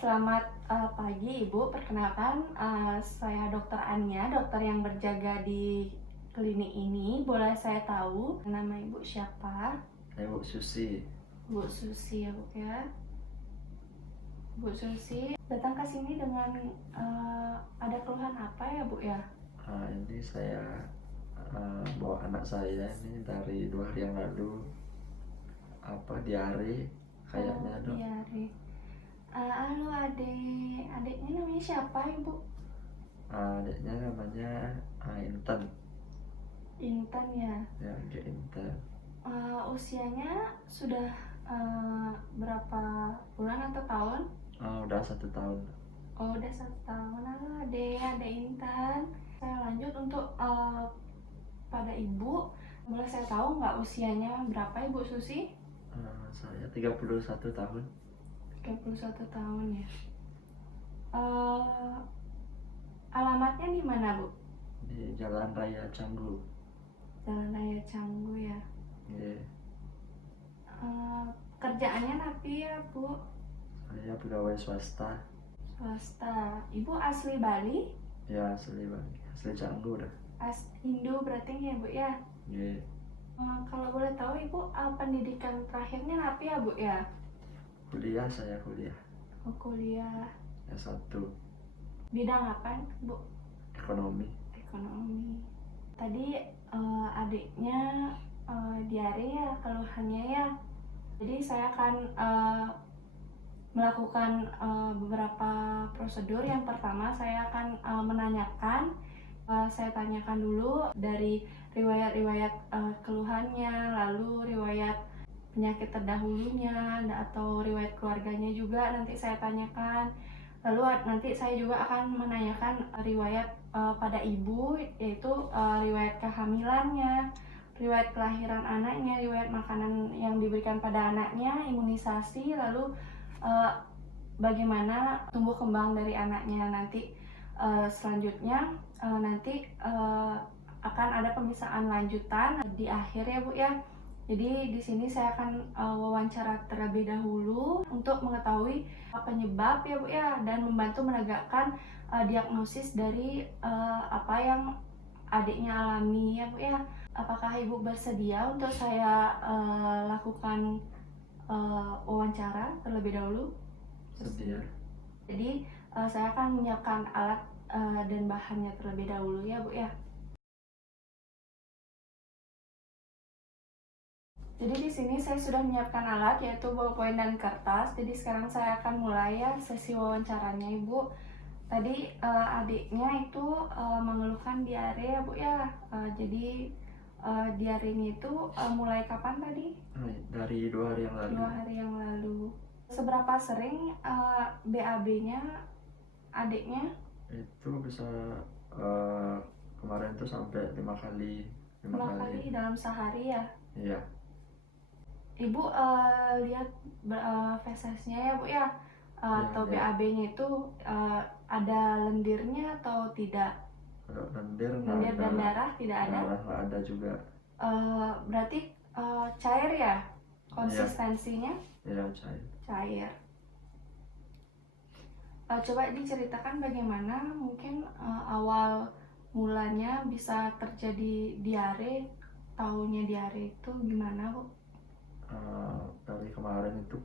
Selamat pagi Ibu, perkenalkan saya Dokter Anya, dokter yang berjaga di klinik ini. Boleh saya tahu nama Ibu siapa? Saya Bu Susi. Bu Susi ya Bu ya. Bu Susi datang ke sini dengan ada keluhan apa ya Bu ya? Ini saya bawa anak saya ini dari 2 hari yang lalu. Diare kayaknya dok. Diare. Halo adiknya namanya siapa Ibu? Adiknya namanya Intan. Intan ya. Ya, Intan. Usianya sudah berapa bulan atau tahun? Udah 1 tahun. Oh, udah 1 tahun. Halo adek Intan. Saya lanjut untuk pada ibu. Boleh saya tahu nggak usianya berapa Ibu Susi? Saya 31 tahun. 31 tahun ya. Alamatnya di mana Bu? Di Jalan Raya Canggu. Jalan Raya Canggu ya. Yeah. Kerjaannya napi ya Bu? Saya pegawai swasta. Swasta. Ibu asli Bali? Ya, asli Bali. Asli Canggu dah. Indo berarti ya Bu ya? Yeah. Kalau boleh tahu Ibu, pendidikan terakhirnya napi ya Bu ya? Saya kuliah. Oh, kuliah. S1. Bidang apa Bu? Ekonomi. Ekonomi. Tadi adiknya diare ya keluhannya ya. Jadi saya akan melakukan beberapa prosedur. Yang pertama saya akan menanyakan, saya tanyakan dulu dari riwayat-riwayat keluhannya, lalu riwayat penyakit terdahulunya atau riwayat keluarganya juga nanti saya tanyakan. Lalu nanti saya juga akan menanyakan riwayat pada ibu, yaitu riwayat kehamilannya, riwayat kelahiran anaknya, riwayat makanan yang diberikan pada anaknya, imunisasi, lalu bagaimana tumbuh kembang dari anaknya nanti. Selanjutnya nanti akan ada pemeriksaan lanjutan di akhir ya Bu ya. Jadi di sini saya akan wawancara terlebih dahulu untuk mengetahui penyebab ya Bu ya, dan membantu menegakkan diagnosis dari apa yang adiknya alami ya Bu ya. Apakah Ibu bersedia untuk saya lakukan wawancara terlebih dahulu? Sedia. Jadi saya akan menyiapkan alat dan bahannya terlebih dahulu ya Bu ya. Jadi di sini saya sudah menyiapkan alat, yaitu ballpoint dan kertas. Jadi sekarang saya akan mulai ya sesi wawancaranya Ibu. Tadi adiknya itu mengeluhkan diare ya Bu ya. Jadi diarenya itu mulai kapan tadi? Dari 2 hari yang lalu. 2 hari yang lalu. Seberapa sering BAB-nya adiknya? Itu bisa kemarin tuh sampai 5 kali. 5 kali dalam sehari ya? Iya. Ibu lihat fesesnya ya Bu ya, atau Ya. BAB-nya itu ada lendirnya atau tidak? Kalau lendir Dan darah tidak ada? Darah nggak ada juga. Berarti cair ya konsistensinya? Iya, cair. Cair. Coba diceritakan bagaimana mungkin awal mulanya bisa terjadi diare, tahunya diare itu gimana Bu? Dari kemarin itu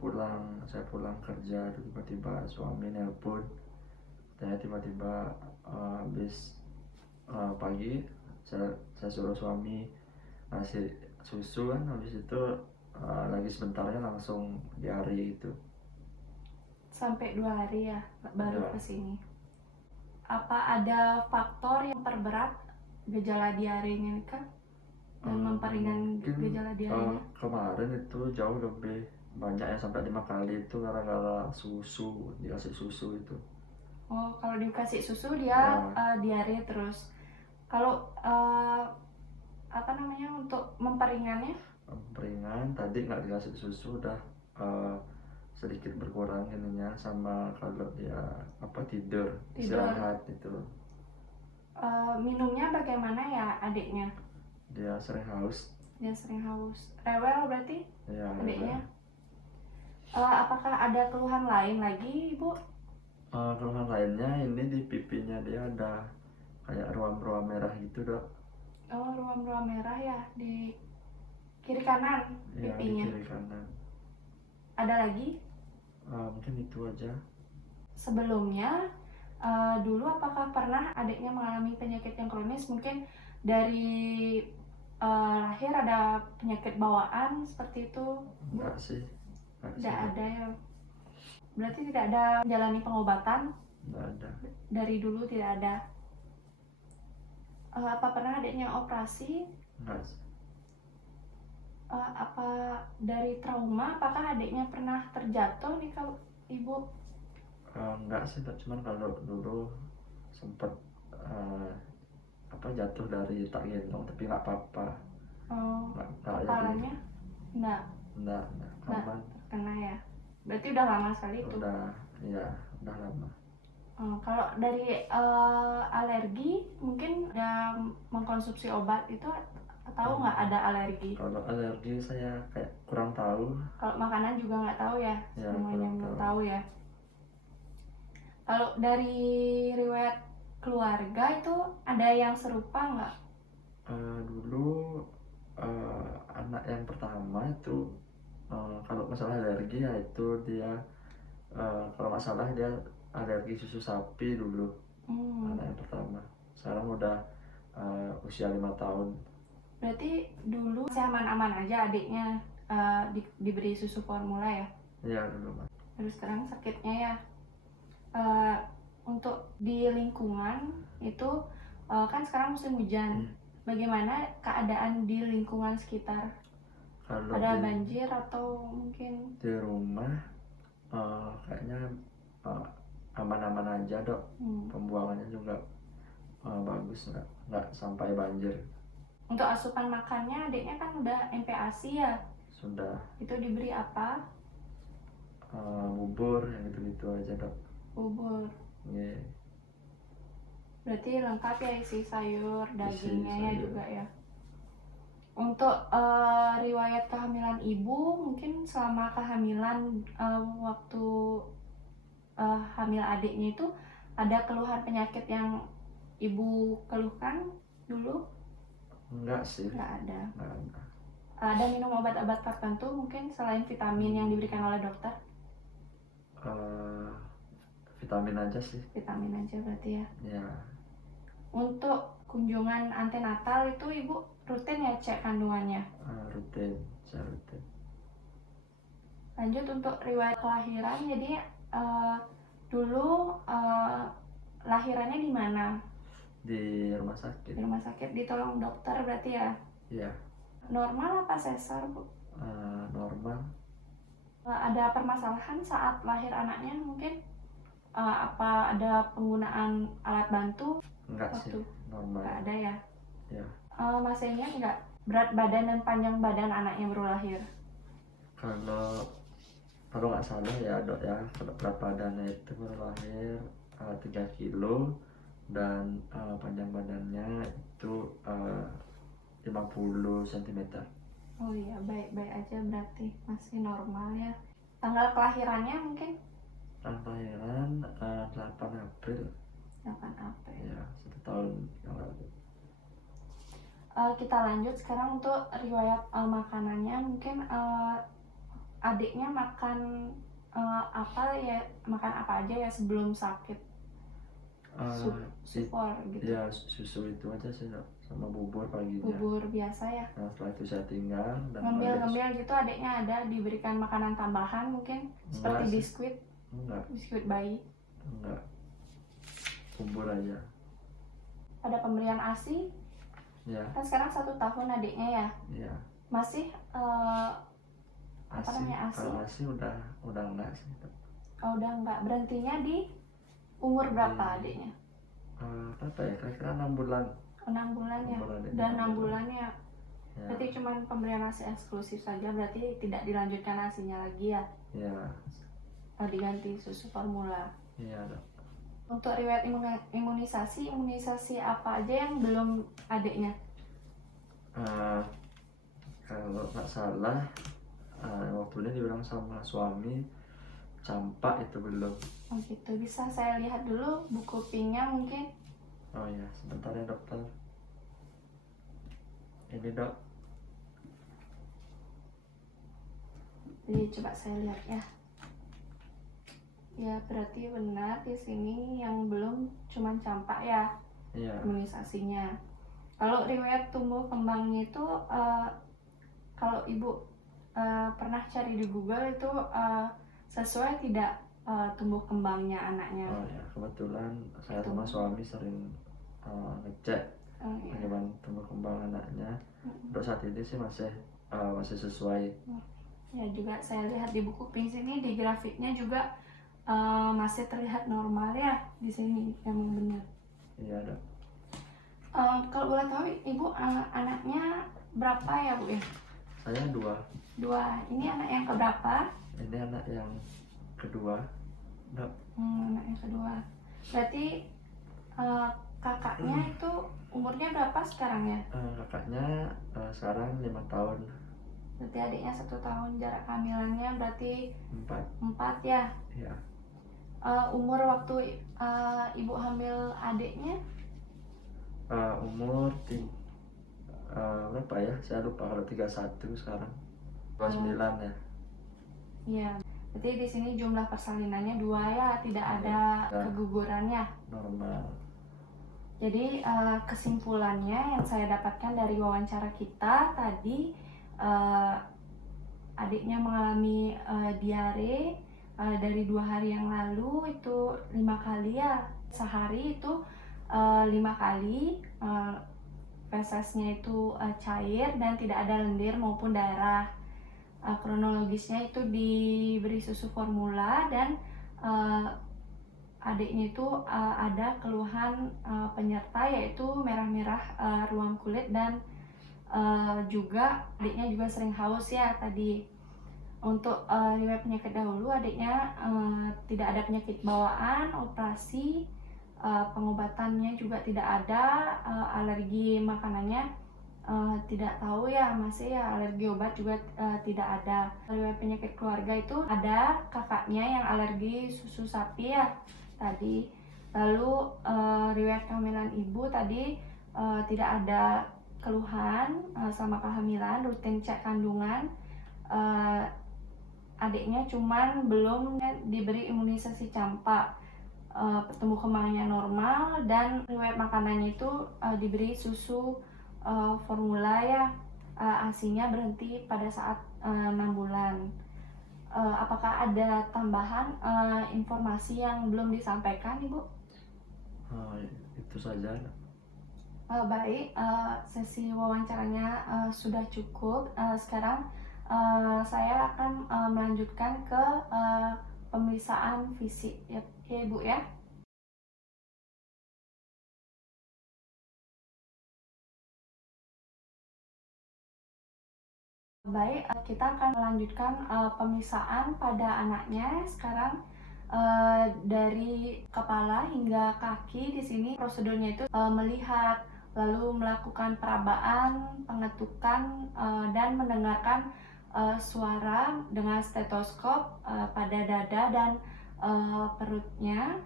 saya pulang kerja, tiba-tiba suami nelpon. Saya tiba-tiba habis pagi saya suruh suami ngasih susu kan, habis itu lagi sebentarnya langsung diare itu. Sampai 2 hari ya baru Ya. kesini. Apa ada faktor yang memperberat gejala diarenya kan? Dan memperingan gejala diarenya? Kemarin itu jauh lebih banyak ya, sampai 5 kali itu gara-gara dikasih susu itu. Oh, kalau dikasih susu dia diare terus. Kalau untuk memperingannya? Memperingan tadi nggak dikasih susu, udah sedikit berkurang ininya, sama kalau dia tidur istirahat itu. Minumnya bagaimana ya adiknya? Dia sering haus. Rewel berarti Ya, adiknya? Apakah ada keluhan lain lagi Ibu? Keluhan lainnya ini di pipinya dia ada kayak ruam-ruam merah gitu dok. Oh, ruam-ruam merah ya di kiri kanan Ya di pipinya. kiri kanan. Ada lagi? Mungkin itu aja. Sebelumnya, dulu apakah pernah adiknya mengalami penyakit yang kronis? Mungkin dari lahir ada penyakit bawaan seperti itu, Bu? Enggak sih. Tidak ada ya. Berarti tidak ada menjalani pengobatan Enggak ada. dari dulu, tidak ada. Apa pernah adiknya operasi? Enggak sih. Apa dari trauma? Apakah adiknya pernah terjatuh nih kalau Ibu? Enggak sih dok, cuman kalau dulu sempet jatuh dari tak gendong tapi nggak apa-apa. Oh, Nggak kepalanya? Enggak enggak aman. terkena ya. Berarti udah lama sekali itu. Udah lama. Kalau dari alergi, mungkin udah mengkonsumsi obat itu, tahu nggak ada alergi? Kalau alergi saya kayak kurang tahu. Kalau makanan juga nggak tahu ya, Ya, semuanya kurang belum tahu. tahu ya. Kalau dari riwayat keluarga itu ada yang serupa nggak? Dulu anak yang pertama itu kalau masalah alergi ya itu dia kalau nggak salah dia alergi susu sapi dulu. Anak yang pertama. Sekarang udah usia 5 tahun. Berarti dulu masih aman-aman aja adiknya diberi susu formula ya? Iya dulu Mas. Terus sekarang sakitnya ya. Untuk di lingkungan itu kan sekarang musim hujan. Bagaimana keadaan di lingkungan sekitar? Kalau Ada banjir atau mungkin di rumah kayaknya aman-aman aja dok. Pembuangannya juga bagus, nggak sampai banjir. Untuk asupan makannya adiknya kan udah MPASI ya? Sudah. Itu diberi apa? Bubur yang gitu-gitu aja dok. Bubur. Yeah. Berarti lengkap ya, isi sayur, dagingnya ya juga ya. Untuk riwayat kehamilan ibu, mungkin selama kehamilan waktu hamil adiknya itu ada keluhan penyakit yang ibu keluhkan dulu? Enggak sih. Nggak ada. Nggak ada. Ada minum obat-obat tertentu mungkin selain vitamin yang diberikan oleh dokter? Vitamin aja sih. Vitamin aja berarti ya. Ya. Untuk kunjungan antenatal itu ibu rutin ya cek kandungannya? Rutin, saya rutin. Lanjut untuk riwayat kelahiran, jadi dulu lahirannya di mana? Di rumah sakit. Di rumah sakit, ditolong dokter berarti ya? Iya. Normal apa sesar bu? Normal. Ada permasalahan saat lahir anaknya mungkin? Apa ada penggunaan alat bantu? Enggak sih, normal. Nggak ada ya? Ya. Masih ingat nggak berat badan dan panjang badan anaknya baru lahir? Kalau nggak salah ya dok ya, kalau berat badannya itu baru lahir 3 kilo dan panjang badannya itu 50 cm. Oh iya, baik-baik aja berarti, masih normal ya. Tanggal kelahirannya mungkin? Kelahiran 8 April. 8 April. Ya, 1 tahun yang lalu. Kita lanjut sekarang untuk riwayat makanannya. Mungkin adiknya makan makan apa aja ya sebelum sakit? Supor gitu. Ya, susu itu aja sih dok, sama bubur paginya. Bubur biasa ya. Nah, setelah itu saya tinggal dan Ngemil-ngemil gitu adiknya ada diberikan makanan tambahan mungkin seperti sih. biskuit? Enggak. Biskuit bayi? Enggak. Bubur aja. Ada pemberian ASI? Ya. Kan sekarang 1 tahun adiknya ya? Iya. Masih ASI? namanya ASI? Kalau ASI udah enggak sih. Oh, udah enggak. Berhentinya di umur berapa adiknya? Apa ya, kira-kira 6 bulan. 6 bulan ya? Udah 6 bulan ya? Ya. Berarti cuma pemberian ASI eksklusif saja, berarti tidak dilanjutkan ASI-nya lagi ya? Ya. Diganti susu formula. Iya dok. Untuk riwayat imunisasi apa aja yang belum adiknya? Kalau nggak salah waktu ini dibilang sama suami campak itu belum. Oh gitu, bisa saya lihat dulu buku pingnya mungkin. Oh ya, sebentar ya dokter. Ini dok. Jadi coba saya lihat ya. Ya berarti benar di sini yang belum cuman campak ya Iya. imunisasinya. Kalau riwayat tumbuh kembangnya itu kalau ibu pernah cari di Google itu sesuai tidak tumbuh kembangnya anaknya. Oh ya, kebetulan saya sama suami sering ngecek Iya. bagaimana tumbuh kembang anaknya. Untuk saat ini sih masih sesuai. Ya juga saya lihat di buku pink sini di grafiknya juga masih terlihat normal ya di sini, memang benar. Iya dok. Kalau boleh tahu ibu anaknya berapa ya bu ya? Saya dua. Ini anak yang keberapa? Ini anak yang kedua dok. Anak yang kedua. Berarti kakaknya itu umurnya berapa sekarang ya? Kakaknya sekarang 5 tahun. Berarti adiknya 1 tahun, jarak kehamilannya berarti 4 ya? Iya. Umur waktu ibu hamil adiknya? Umur berapa ya? Saya lupa, kalau 31 sekarang. 29 ya. Iya. Berarti di sini jumlah persalinannya 2 ya, tidak ada kegugurannya. Normal. Jadi kesimpulannya yang saya dapatkan dari wawancara kita tadi, adiknya mengalami diare dari 2 hari yang lalu itu 5 kali ya, sehari itu 5 kali, fesesnya itu cair dan tidak ada lendir maupun darah. Kronologisnya itu diberi susu formula dan adiknya itu ada keluhan penyerta yaitu merah-merah ruam kulit dan juga adiknya juga sering haus ya tadi. Untuk riwayat penyakit dahulu adiknya tidak ada penyakit bawaan, operasi, pengobatannya juga tidak ada, alergi makanannya tidak tahu ya, masih ya, alergi obat juga tidak ada. Riwayat penyakit keluarga itu ada kakaknya yang alergi susu sapi ya tadi. Lalu riwayat kehamilan ibu tadi tidak ada keluhan selama kehamilan, rutin cek kandungan. Adiknya cuman belum diberi imunisasi campak. Tumbuh kembangnya normal dan riwayat makanannya itu diberi susu formula ya, ASI-nya berhenti pada saat 6 bulan. Apakah ada tambahan informasi yang belum disampaikan ibu? Itu saja. Baik, sesi wawancaranya sudah cukup. Sekarang saya akan melanjutkan ke pemeriksaan fisik ya ibu ya. Baik, kita akan melanjutkan pemeriksaan pada anaknya. Sekarang dari kepala hingga kaki di sini prosedurnya itu melihat, lalu melakukan perabaan, pengetukan dan mendengarkan suara dengan stetoskop pada dada dan perutnya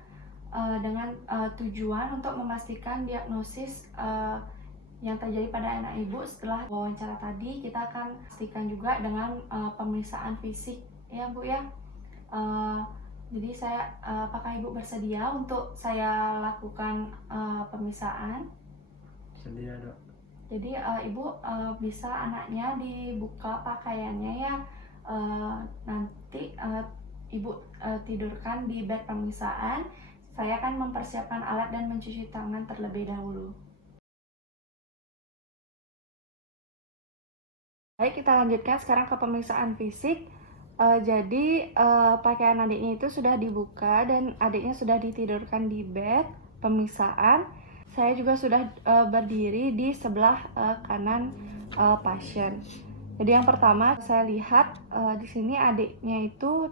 dengan tujuan untuk memastikan diagnosis yang terjadi pada anak ibu. Setelah wawancara tadi kita akan pastikan juga dengan pemeriksaan fisik ya bu ya. Jadi apakah ibu bersedia untuk saya lakukan pemeriksaan? Sedia dok. Jadi ibu bisa anaknya dibuka pakaiannya ya. Nanti ibu tidurkan di bed pemeriksaan. Saya akan mempersiapkan alat dan mencuci tangan terlebih dahulu. Baik, kita lanjutkan sekarang ke pemeriksaan fisik. Jadi pakaian adiknya itu sudah dibuka dan adiknya sudah ditidurkan di bed pemeriksaan. Saya juga sudah berdiri di sebelah kanan pasien. Jadi yang pertama saya lihat di sini adiknya itu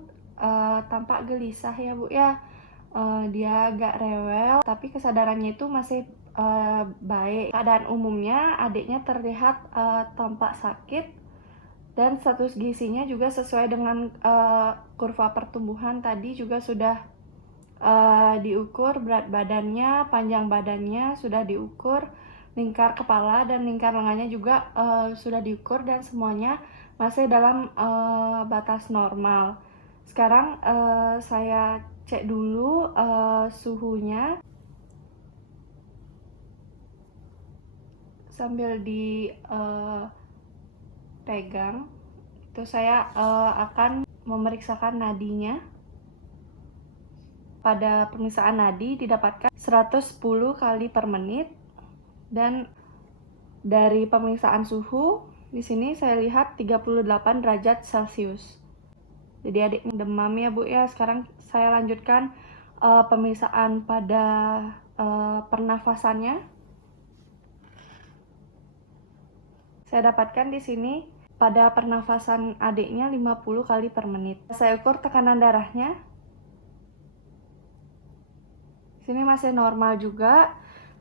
tampak gelisah ya bu ya. Dia agak rewel, tapi kesadarannya itu masih baik. Keadaan umumnya adiknya terlihat tampak sakit, Dan status gizinya juga sesuai dengan kurva pertumbuhan tadi juga sudah diukur, berat badannya, panjang badannya sudah diukur, lingkar kepala dan lingkar lengannya juga sudah diukur dan semuanya masih dalam batas normal. Sekarang saya cek dulu suhunya sambil dipegang. Itu saya akan memeriksakan nadinya. Pada pemeriksaan nadi didapatkan 110 kali per menit, dan dari pemeriksaan suhu di sini saya lihat 38 derajat Celcius. Jadi adik demam ya Bu ya. Sekarang saya lanjutkan pemeriksaan pada pernafasannya. Saya dapatkan di sini pada pernafasan adiknya 50 kali per menit. Saya ukur tekanan darahnya. Sini masih normal juga.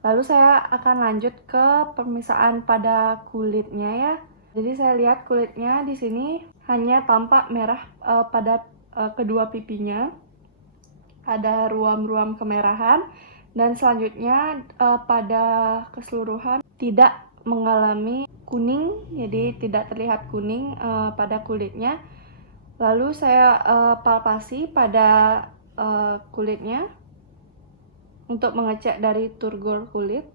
Lalu saya akan lanjut ke pemeriksaan pada kulitnya ya. Jadi saya lihat kulitnya di sini hanya tampak merah pada kedua pipinya. Ada ruam-ruam kemerahan, dan selanjutnya pada keseluruhan tidak mengalami kuning, jadi tidak terlihat kuning pada kulitnya. Lalu saya palpasi pada kulitnya untuk mengecek dari turgor kulit,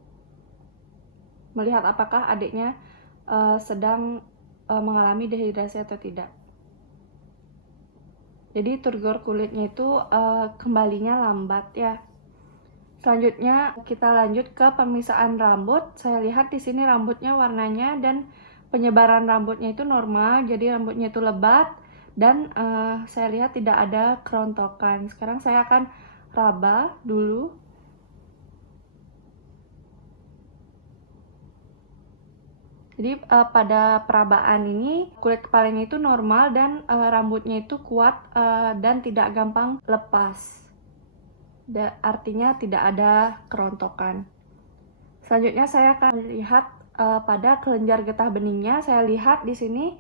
melihat apakah adiknya sedang mengalami dehidrasi atau tidak. Jadi turgor kulitnya itu kembalinya lambat ya. Selanjutnya kita lanjut ke pemeriksaan rambut. Saya lihat di sini rambutnya warnanya dan penyebaran rambutnya itu normal, jadi rambutnya itu lebat dan saya lihat tidak ada kerontokan. Sekarang saya akan raba dulu. Jadi pada perabaan ini kulit kepalanya itu normal dan rambutnya itu kuat dan tidak gampang lepas. Artinya tidak ada kerontokan. Selanjutnya saya akan lihat pada kelenjar getah beningnya. Saya lihat di sini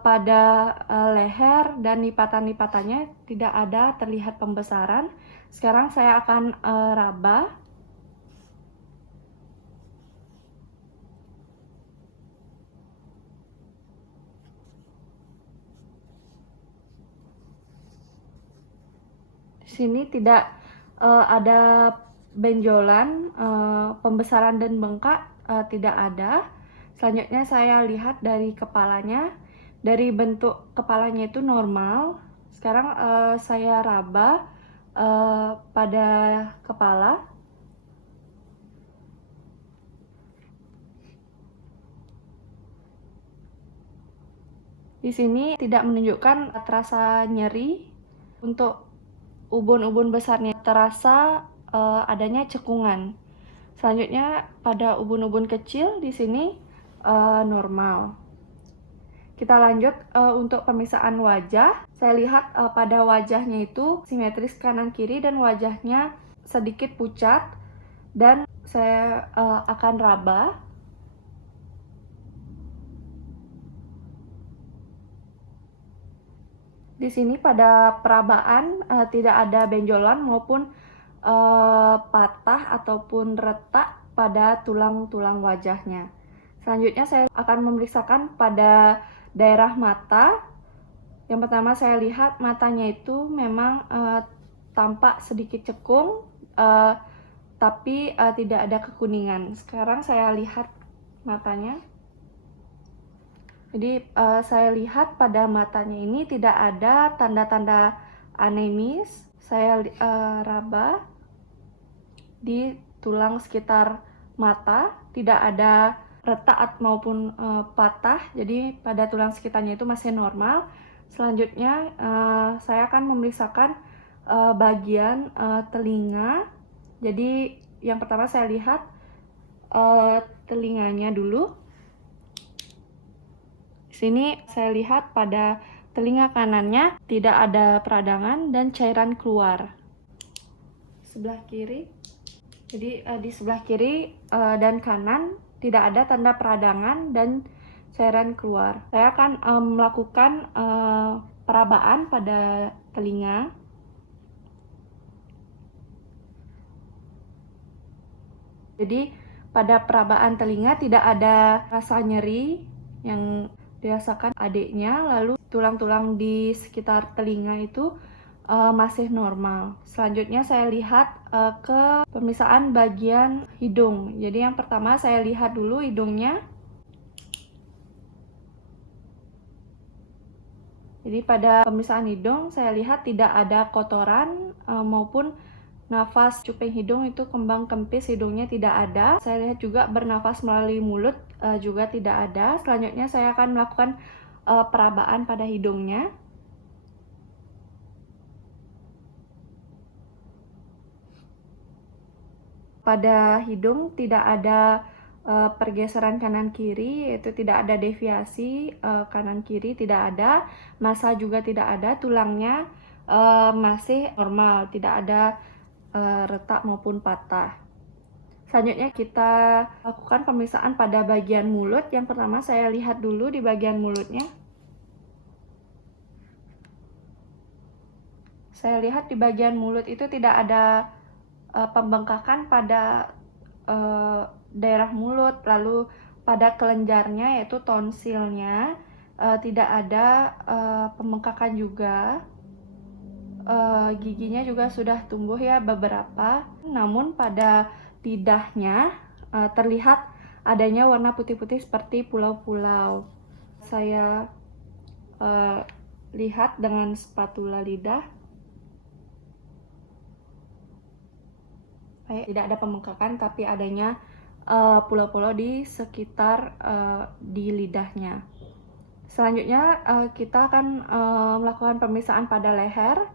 pada leher dan lipatan-lipatannya tidak ada terlihat pembesaran. Sekarang saya akan raba. Di sini tidak ada benjolan, pembesaran dan bengkak tidak ada. Selanjutnya saya lihat dari kepalanya, dari bentuk kepalanya itu normal. Sekarang saya raba pada kepala. Di sini tidak menunjukkan terasa nyeri. Untuk ubun-ubun besarnya terasa adanya cekungan. Selanjutnya pada ubun-ubun kecil di sini normal. Kita lanjut untuk pemeriksaan wajah. Saya lihat pada wajahnya itu simetris kanan kiri dan wajahnya sedikit pucat, dan saya akan raba. Di sini pada perabaan tidak ada benjolan maupun patah ataupun retak pada tulang-tulang wajahnya. Selanjutnya saya akan memeriksakan pada daerah mata. Yang pertama saya lihat matanya itu memang tampak sedikit cekung, tapi tidak ada kekuningan. Sekarang saya lihat matanya. Jadi saya lihat pada matanya ini tidak ada tanda-tanda anemis. Saya raba di tulang sekitar mata, tidak ada retak maupun patah. Jadi pada tulang sekitarnya itu masih normal. Selanjutnya saya akan memeriksakan bagian telinga. Jadi yang pertama saya lihat telinganya dulu. Sini saya lihat pada telinga kanannya tidak ada peradangan dan cairan keluar. Sebelah kiri, jadi di sebelah kiri dan kanan tidak ada tanda peradangan dan cairan keluar. Saya akan melakukan perabaan pada telinga. Jadi pada perabaan telinga tidak ada rasa nyeri yang dirasakan adiknya, lalu tulang-tulang di sekitar telinga itu masih normal. Selanjutnya saya lihat ke pemeriksaan bagian hidung. Jadi yang pertama saya lihat dulu hidungnya. Jadi pada pemeriksaan hidung saya lihat tidak ada kotoran maupun nafas cuping hidung itu kembang kempis hidungnya tidak ada. Saya lihat juga bernafas melalui mulut juga tidak ada. Selanjutnya saya akan melakukan perabaan pada hidungnya. Pada hidung tidak ada pergeseran kanan kiri, yaitu tidak ada deviasi kanan kiri tidak ada, massa juga tidak ada, tulangnya masih normal, tidak ada retak maupun patah. Selanjutnya kita lakukan pemeriksaan pada bagian mulut. Yang pertama saya lihat dulu di bagian mulutnya. Saya lihat di bagian mulut itu tidak ada pembengkakan pada daerah mulut, lalu pada kelenjarnya yaitu tonsilnya tidak ada pembengkakan juga. Giginya juga sudah tumbuh ya beberapa, namun pada lidahnya terlihat adanya warna putih-putih seperti pulau-pulau. Saya lihat dengan spatula lidah. Baik, tidak ada pembengkakan tapi adanya pulau-pulau di sekitar di lidahnya. Selanjutnya kita akan melakukan pemeriksaan pada leher.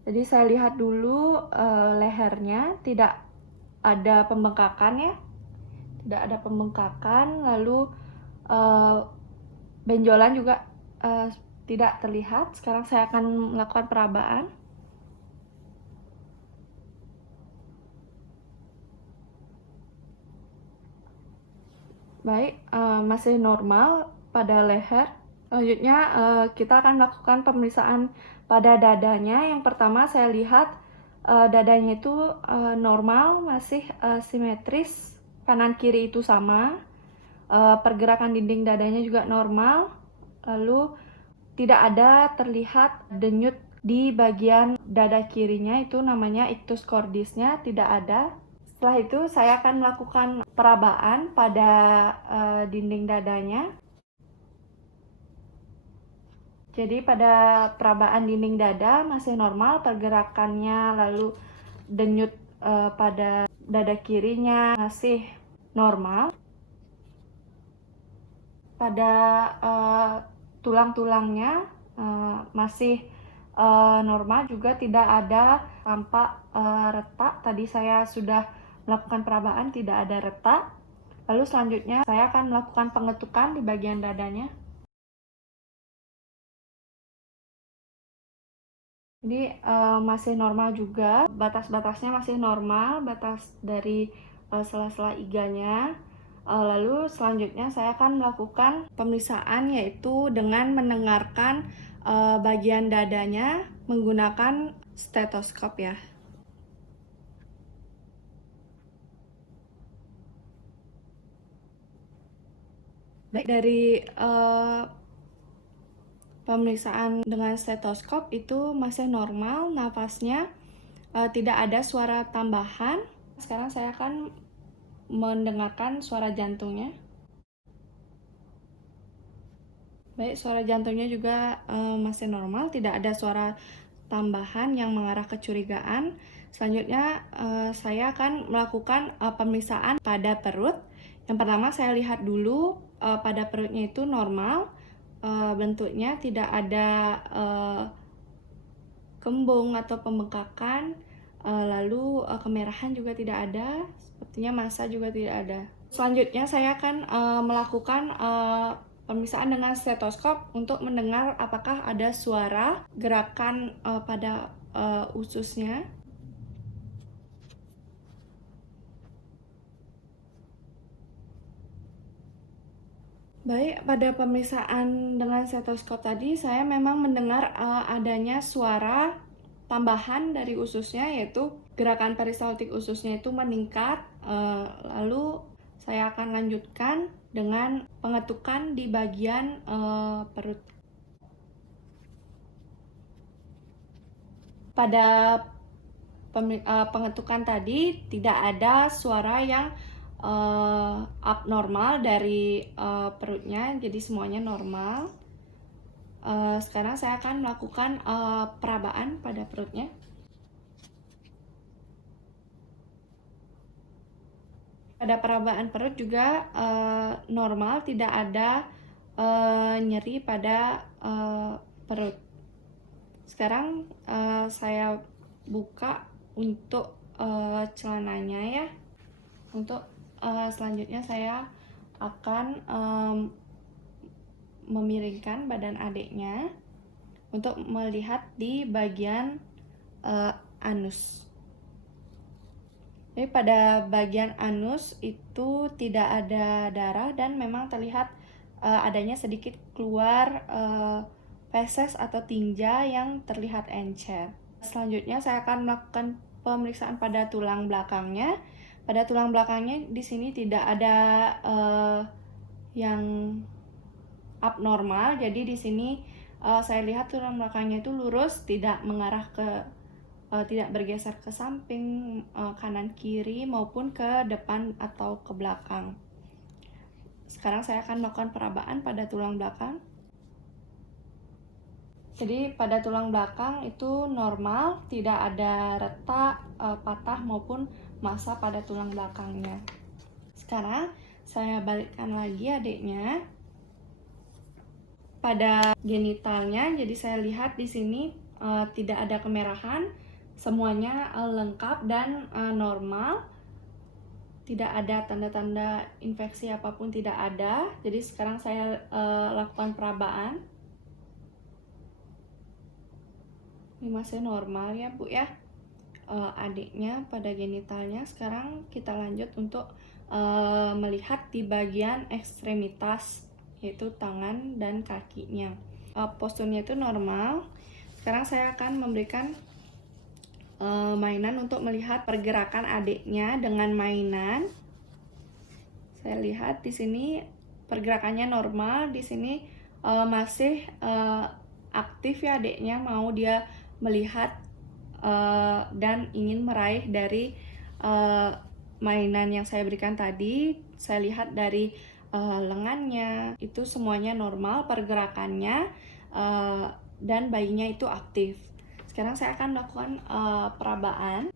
Jadi saya lihat dulu lehernya tidak ada pembengkakan ya, tidak ada pembengkakan. Lalu benjolan juga tidak terlihat. Sekarang saya akan melakukan perabaan. Baik, masih normal pada leher. Selanjutnya kita akan melakukan pemeriksaan pada dadanya. Yang pertama saya lihat dadanya itu normal, masih simetris, kanan kiri itu sama. Pergerakan dinding dadanya juga normal. Lalu tidak ada terlihat denyut di bagian dada kirinya, itu namanya ictus cordisnya tidak ada. Setelah itu saya akan melakukan perabaan pada dinding dadanya. Jadi pada perabaan dinding dada masih normal pergerakannya, lalu denyut pada dada kirinya masih normal. Pada tulang-tulangnya masih normal juga, tidak ada tampak retak. Tadi saya sudah melakukan perabaan, tidak ada retak. Lalu selanjutnya saya akan melakukan pengetukan di bagian dadanya. Jadi masih normal juga, batas-batasnya masih normal, batas dari sela-sela iganya. Lalu selanjutnya saya akan melakukan pemeriksaan yaitu dengan mendengarkan bagian dadanya menggunakan stetoskop ya. Baik, dari pemeriksaan dengan stetoskop itu masih normal, nafasnya tidak ada suara tambahan. Sekarang saya akan mendengarkan suara jantungnya. Baik, suara jantungnya juga masih normal, tidak ada suara tambahan yang mengarah kecurigaan. Selanjutnya saya akan melakukan pemeriksaan pada perut. Yang pertama saya lihat dulu pada perutnya itu normal, bentuknya tidak ada kembung atau pembengkakan, lalu kemerahan juga tidak ada, sepertinya massa juga tidak ada. Selanjutnya saya akan melakukan pemeriksaan dengan stetoskop untuk mendengar apakah ada suara gerakan pada ususnya. Baik, pada pemeriksaan dengan stetoskop tadi saya memang mendengar adanya suara tambahan dari ususnya, yaitu gerakan peristaltik ususnya itu meningkat. Lalu saya akan lanjutkan dengan pengetukan di bagian perut. Pada pengetukan tadi tidak ada suara yang abnormal dari perutnya, jadi semuanya normal. Sekarang saya akan melakukan perabaan pada perutnya. Pada perabaan perut juga normal, tidak ada nyeri pada perut. Sekarang saya buka untuk celananya ya. Untuk selanjutnya saya akan memiringkan badan adiknya untuk melihat di bagian anus. Jadi pada bagian anus itu tidak ada darah dan memang terlihat adanya sedikit keluar feses atau tinja yang terlihat encer. Selanjutnya saya akan melakukan pemeriksaan pada tulang belakangnya. Pada tulang belakangnya di sini tidak ada yang abnormal, jadi di sini saya lihat tulang belakangnya itu lurus, tidak mengarah ke tidak bergeser ke samping, kanan kiri maupun ke depan atau ke belakang. Sekarang saya akan melakukan perabaan pada tulang belakang. Jadi pada tulang belakang itu normal, tidak ada retak, patah maupun massa pada tulang belakangnya. Sekarang saya balikkan lagi adiknya. Pada genitalnya, jadi saya lihat di sini tidak ada kemerahan, semuanya lengkap dan normal. Tidak ada tanda-tanda infeksi apapun, tidak ada. Jadi sekarang saya lakukan perabaan. Ini masih normal ya Bu ya, adiknya pada genitalnya. Sekarang kita lanjut untuk melihat di bagian ekstremitas, yaitu tangan dan kakinya. Posturnya itu normal. Sekarang saya akan memberikan mainan untuk melihat pergerakan adiknya dengan mainan. Saya lihat di sini pergerakannya normal, di sini masih aktif ya adiknya, mau dia melihat dan ingin meraih dari mainan yang saya berikan tadi. Saya lihat dari lengannya itu semuanya normal pergerakannya, dan bayinya itu aktif. Sekarang saya akan melakukan perabaan.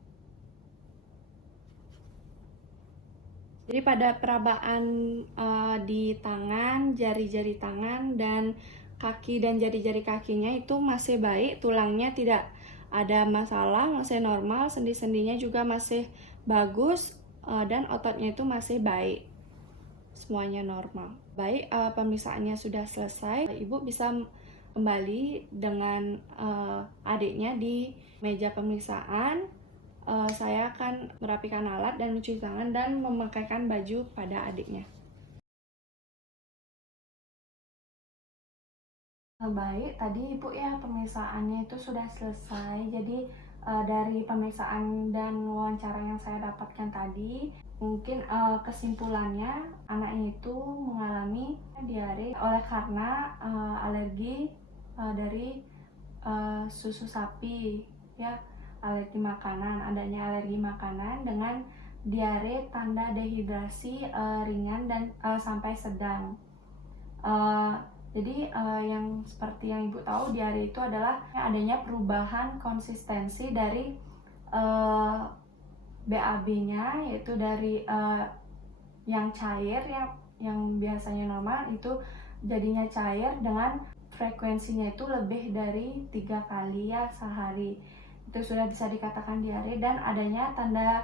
Jadi pada perabaan di tangan, jari-jari tangan dan kaki dan jari-jari kakinya itu masih baik, tulangnya tidak ada masalah, masih normal, sendi-sendinya juga masih bagus, dan ototnya itu masih baik. Semuanya normal. Baik, pemeriksaannya sudah selesai. Ibu bisa kembali dengan adiknya di meja pemeriksaan. Saya akan merapikan alat dan mencuci tangan dan memakaikan baju pada adiknya. Baik, tadi Ibu ya pemeriksaannya itu sudah selesai. Jadi dari pemeriksaan dan wawancara yang saya dapatkan tadi, mungkin kesimpulannya anaknya itu mengalami diare oleh karena alergi dari susu sapi ya, alergi makanan, adanya alergi makanan dengan diare tanda dehidrasi ringan dan sampai sedang. Jadi yang seperti yang Ibu tahu, diare itu adalah adanya perubahan konsistensi dari BAB-nya, yaitu dari yang cair yang biasanya normal itu jadinya cair dengan frekuensinya itu lebih dari 3 kali ya sehari. Itu sudah bisa dikatakan diare, dan adanya tanda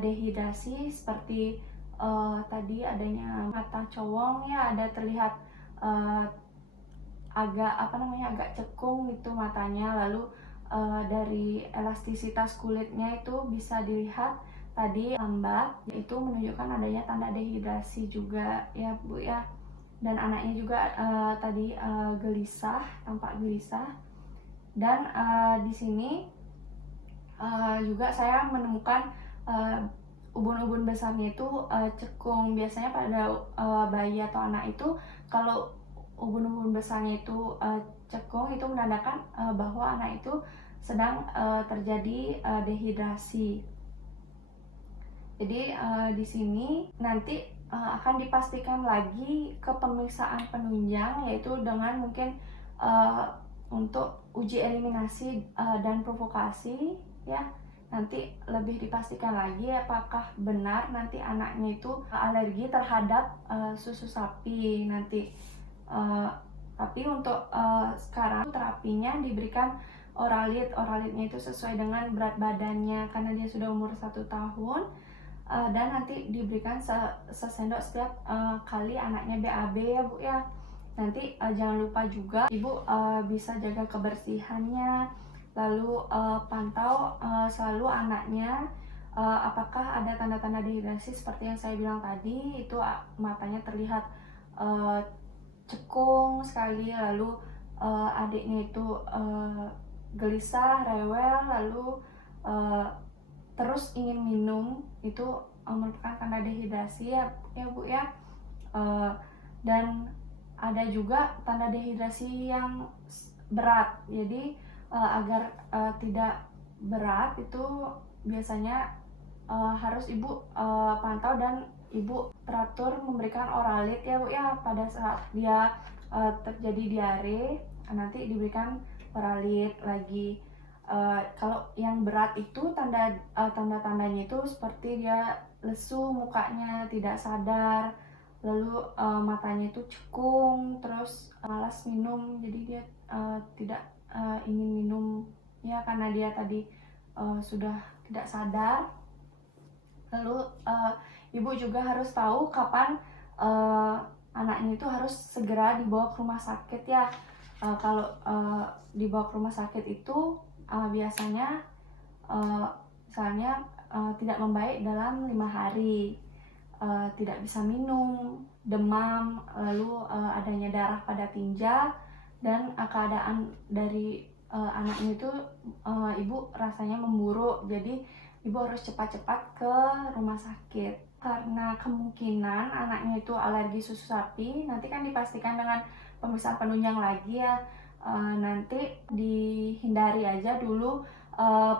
dehidrasi seperti tadi adanya mata cowong ya, ada terlihat agak cekung itu matanya. Lalu dari elastisitas kulitnya itu bisa dilihat tadi lambat, yaitu menunjukkan adanya tanda dehidrasi juga ya Bu ya. dan anaknya juga tadi gelisah, tampak gelisah. Dan di sini juga saya menemukan ubun-ubun besarnya itu cekung. Biasanya pada bayi atau anak itu kalau ubun-ubun besarnya itu cekung, itu menandakan bahwa anak itu sedang terjadi dehidrasi. Jadi di sini nanti akan dipastikan lagi ke pemeriksaan penunjang, yaitu dengan mungkin untuk uji eliminasi dan provokasi ya. Nanti lebih dipastikan lagi apakah benar nanti anaknya itu alergi terhadap susu sapi nanti. Tapi untuk sekarang terapinya diberikan Oralid. Oralidnya itu sesuai dengan berat badannya karena dia sudah umur 1 tahun. Dan nanti diberikan sesendok setiap kali anaknya BAB ya Bu ya. Nanti jangan lupa juga Ibu bisa jaga kebersihannya, lalu pantau selalu anaknya apakah ada tanda-tanda dehidrasi seperti yang saya bilang tadi, itu matanya terlihat cekung sekali, lalu adiknya itu gelisah, rewel, lalu terus ingin minum, itu merupakan tanda dehidrasi ya Bu ya. Dan ada juga tanda dehidrasi yang berat. Jadi agar tidak berat itu biasanya harus Ibu pantau dan Ibu teratur memberikan Oralid ya Bu ya. Pada saat dia terjadi diare, nanti diberikan Oralid lagi. Kalau yang berat itu tanda-tandanya itu seperti dia lesu, mukanya tidak sadar, lalu matanya itu cekung, terus malas minum, jadi dia tidak ingin minum ya karena dia tadi sudah tidak sadar. Lalu Ibu juga harus tahu kapan anaknya itu harus segera dibawa ke rumah sakit ya. Kalau dibawa ke rumah sakit itu biasanya misalnya tidak membaik dalam 5 hari, tidak bisa minum, demam, lalu adanya darah pada tinja, dan keadaan dari anaknya itu Ibu rasanya memburuk. Jadi Ibu harus cepat-cepat ke rumah sakit. Karena kemungkinan anaknya itu alergi susu sapi, nanti kan dipastikan dengan pemeriksaan penunjang lagi ya. Nanti dihindari aja dulu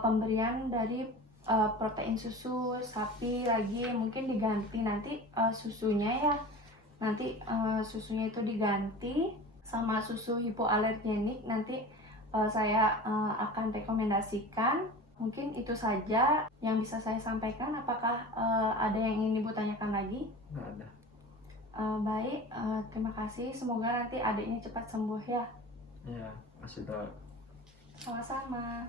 pemberian dari protein susu sapi lagi, mungkin diganti nanti susunya ya. Nanti susunya itu diganti sama susu hipoalergenik. Nanti saya akan rekomendasikan. Mungkin itu saja yang bisa saya sampaikan. Apakah ada yang ingin Ibu tanyakan lagi? Nggak ada. Baik, terima kasih. Semoga nanti adiknya cepat sembuh ya. Iya, masih Dok. Sama-sama.